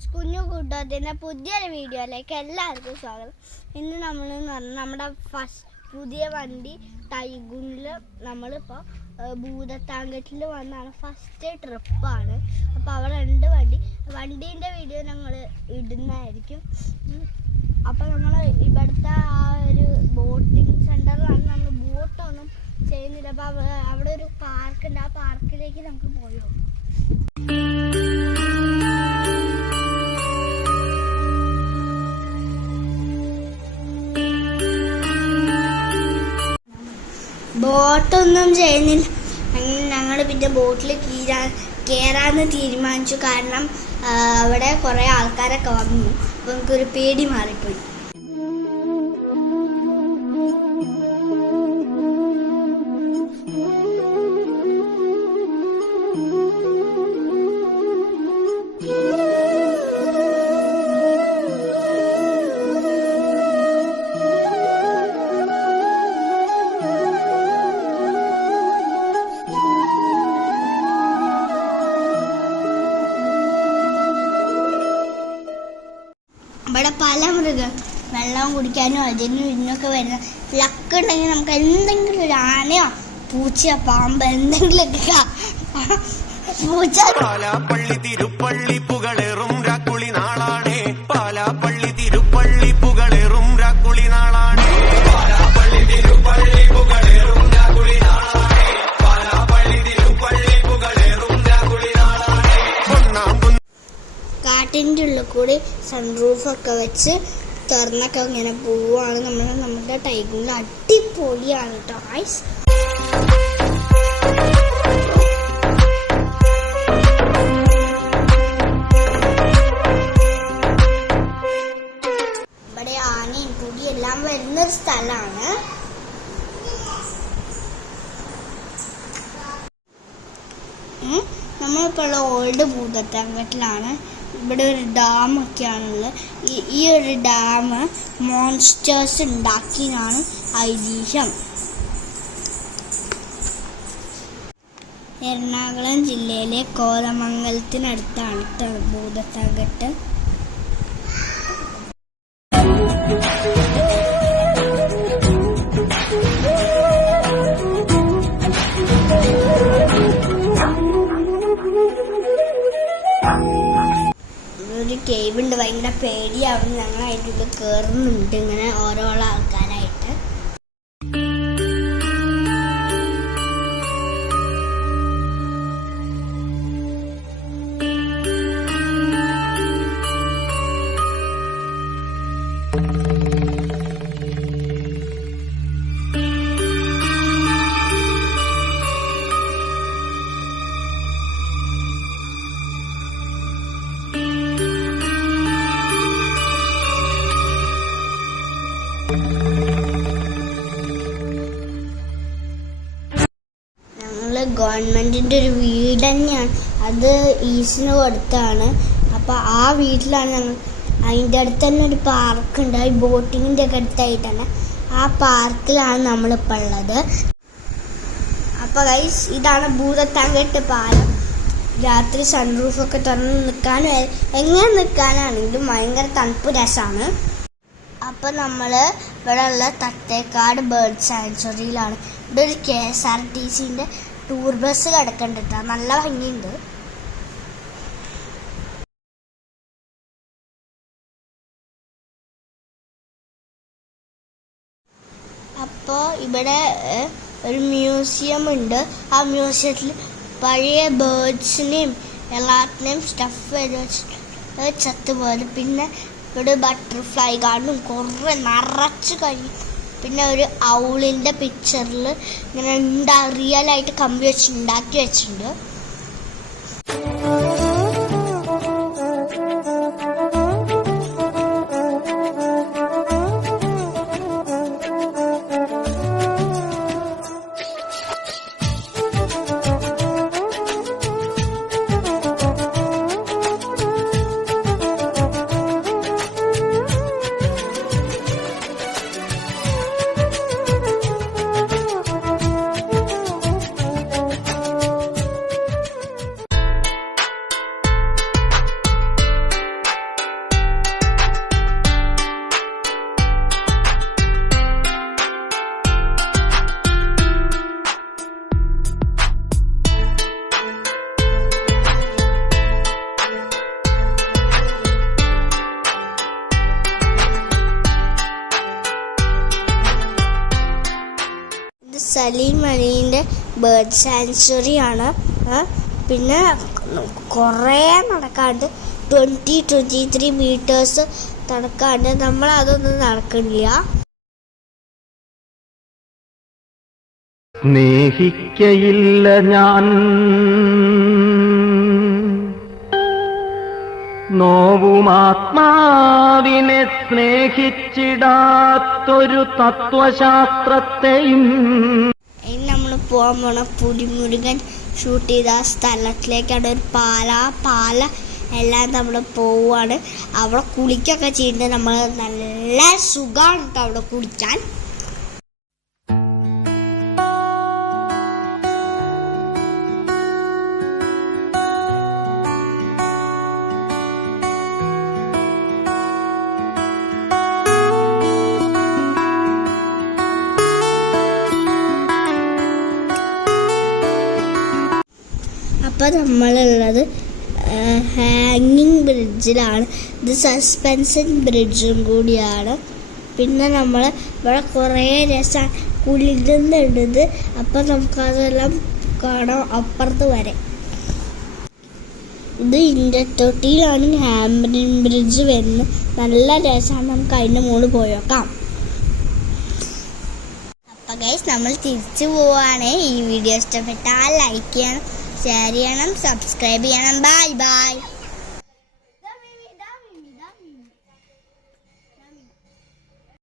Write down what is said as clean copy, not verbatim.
Friends, കുഞ്ഞു കൂട്ടത്തിൻ്റെ പുതിയൊരു വീഡിയോയിലേക്ക് എല്ലാവർക്കും സ്വാഗതം. ഇന്ന് നമ്മളെന്ന് പറഞ്ഞാൽ നമ്മുടെ പുതിയ വണ്ടി ടൈഗൂണിൽ നമ്മളിപ്പോൾ ഭൂതത്താങ്കെട്ടിൽ വന്നാണ്. ഫസ്റ്റ് ട്രിപ്പാണ്. അപ്പോൾ അവിടെ ഉണ്ട് വണ്ടീൻ്റെ വീഡിയോ ഞങ്ങൾ ഇടുന്നതായിരിക്കും. അപ്പോൾ നമ്മൾ ഇവിടുത്തെ ആ ഒരു ബോട്ടിങ് സെൻറ്ററിലാണ്. നമ്മൾ ബോട്ടൊന്നും ചെയ്യുന്നില്ല. അപ്പോൾ അവിടെ ഒരു പാർക്കുണ്ട്. ആ പാർക്കിലേക്ക് നമുക്ക് പോയോ. ബോട്ടൊന്നും ചെയ്യുന്നില്ല. ഞങ്ങൾ പിന്നെ ബോട്ടിൽ കയറാമെന്ന് തീരുമാനിച്ചു. കാരണം അവിടെ കുറേ ആൾക്കാരൊക്കെ വന്നു. അപ്പോൾ നമുക്കൊരു പേടി മാറിപ്പോയി. ഇവിടെ പല മൃഗം വെള്ളം കുടിക്കാനും അതിനും ഇതിനൊക്കെ വരുന്ന ലക്ക് ഉണ്ടെങ്കിൽ നമുക്ക് എന്തെങ്കിലും ഒരു ആനയോ പൂച്ചയോ പാമ്പ് എന്തെങ്കിലുമൊക്കെ പൂച്ച. പാലാപ്പള്ളി തിരുപ്പള്ളി പുകളേറും രാക്കുളി നാളാണേ. പാലാപ്പള്ളി തിരുപ്പള്ളി പുകളേറും രാക്കുളി നാളാണേ. പാലാപ്പള്ളി തിരുപ്പള്ളി പുകളേറും രാക്കുളി നാളാണേ. പാലാപ്പള്ളി തിരുപ്പള്ളി പുകളേറും രാക്കുളി നാളാണേ. കാട്ടിൻ്റെ ഉള്ളിൽ കൂടി സൺറൂഫൊക്കെ വെച്ച് തുറന്നൊക്കെ ഇങ്ങനെ പോവുകയാണ്. നമ്മുടെ ടൈഗൂണിൽ അടിപൊളിയാണ് കേട്ടോ ഗൈസ്. ഇവിടെ ആനയും പുടി എല്ലാം വരുന്നൊരു സ്ഥലമാണ്. നമ്മളിപ്പോൾ ഉള്ള ഓൾഡ് ഭൂതത്താങ്കെട്ടിലാണ്. ഇവിടെ ഒരു ഡാമൊക്കെയാണുള്ളത്. ഈ ഒരു ഡാം മോൺസ്റ്റേഴ്സ് ഉണ്ടാക്കിയതാണ് ഐതിഹ്യം. എറണാകുളം ജില്ലയിലെ കോതമംഗലത്തിനടുത്താണ് ഭൂതത്താങ്കെട്ട്. ഒരു കേവ് ഉണ്ട്. ഭയങ്കര പേടിയാവും. ഞങ്ങൾ അതിൻ്റെ ഉള്ളിൽ കയറുന്നുണ്ട് ഇങ്ങനെ ഓരോ ആൾക്കാരായിട്ട്. ഗവൺമെൻറ്റിൻ്റെ ഒരു വീട് തന്നെയാണ്. അത് ഈസിന് കൊടുത്താണ്. അപ്പോൾ ആ വീട്ടിലാണ് ഞങ്ങൾ. അതിൻ്റെ അടുത്ത് തന്നെ ഒരു പാർക്കുണ്ട്. ഈ ബോട്ടിങ്ങിൻ്റെ ഒക്കെ അടുത്തായിട്ട് തന്നെ ആ പാർക്കിലാണ് നമ്മളിപ്പോൾ ഉള്ളത്. അപ്പോൾ ഗൈസ്, ഇതാണ് ഭൂതത്താങ്കെട്ട് പാലം. രാത്രി സൺറൂഫൊക്കെ തുറന്ന് നിൽക്കാനും എങ്ങനെ നിൽക്കാനാണെങ്കിലും ഭയങ്കര തണുപ്പ് രസമാണ്. അപ്പോൾ നമ്മൾ ഇവിടെ ഉള്ള തട്ടേക്കാട് ബേർഡ് സാങ്ച്വറിയിലാണ്. ഇവിടെ ഒരു KSRTCൻ്റെ ടൂർ ബസ് കിടക്കണ്ടിട്ടാ. നല്ല ഭംഗിയുണ്ട്. അപ്പോൾ ഇവിടെ ഒരു മ്യൂസിയം ഉണ്ട്. ആ മ്യൂസിയത്തിൽ പഴയ ബേർഡ്സിനെയും എല്ലാത്തിനെയും സ്റ്റഫ് വെച്ച് ചത്തുപോലെ. പിന്നെ ഇവിടെ ബട്ടർഫ്ലൈ ഗാർഡനും കുറേ നിറച്ച് കഴിയും. പിന്നെ ഒരു ഔളിൻ്റെ പിക്ചറിൽ ഇങ്ങനെ റിയലായിട്ട് കമ്പി വെച്ച് ഉണ്ടാക്കി വെച്ചിട്ടുണ്ട്. സലീം അലീൻ്റെ ബേർഡ് സാങ്ച്വറി ആണ്. പിന്നെ കുറേ നടക്കാണ്ട് 23 മീറ്റേഴ്സ് നടക്കാണ്ട് നമ്മളതൊന്നും നടക്കണില്ല. സ്നേഹിക്കയില്ല ഞാൻ നോവുമാത്മാവിനെ സ്നേഹിച്ചിടാത്തൊരു തത്വശാസ്ത്രത്തെയും. ഇനി നമ്മൾ പോകാൻ പോണ പുലിമുരുകൻ ഷൂട്ട് ചെയ്ത ആ സ്ഥലത്തിലേക്കാണ്. ഒരു പാല എല്ലാം നമ്മൾ പോവുകയാണ്. അവിടെ കുളിക്കൊക്കെ ചെയ്യുന്നത് നമ്മൾ നല്ല സുഖമാണ് കേട്ടോ അവിടെ കുളിക്കാൻ. അപ്പോൾ നമ്മളുള്ളത് ഹാങ്ങിങ് ബ്രിഡ്ജിലാണ്. ഇത് സസ്പെൻഷൻ ബ്രിഡ്ജും കൂടിയാണ്. പിന്നെ നമ്മൾ ഇവിടെ കുറേ രസം കുളിക്കുന്നുണ്ട്. അപ്പം നമുക്കതെല്ലാം കാണാം അപ്പുറത്ത് വരെ. ഇത് ഇൻഡത്തൊട്ടിയിലാണ് ഹാങ്ങിങ് ബ്രിഡ്ജ് വരുന്നത്. നല്ല രസമാണ്. നമുക്ക് അതിൻ്റെ മുകളിൽ പോയി നോക്കാം. അപ്പം ഗൈസ് നമ്മൾ തിരിച്ചു പോവാണ്. ഈ വീഡിയോ ഇഷ്ടപ്പെട്ടാൽ ലൈക്ക് ചെയ്യണം, ഷെയർ ചെയ്യണം, സബ്സ്ക്രൈബ് ചെയ്യണം. Bye bye.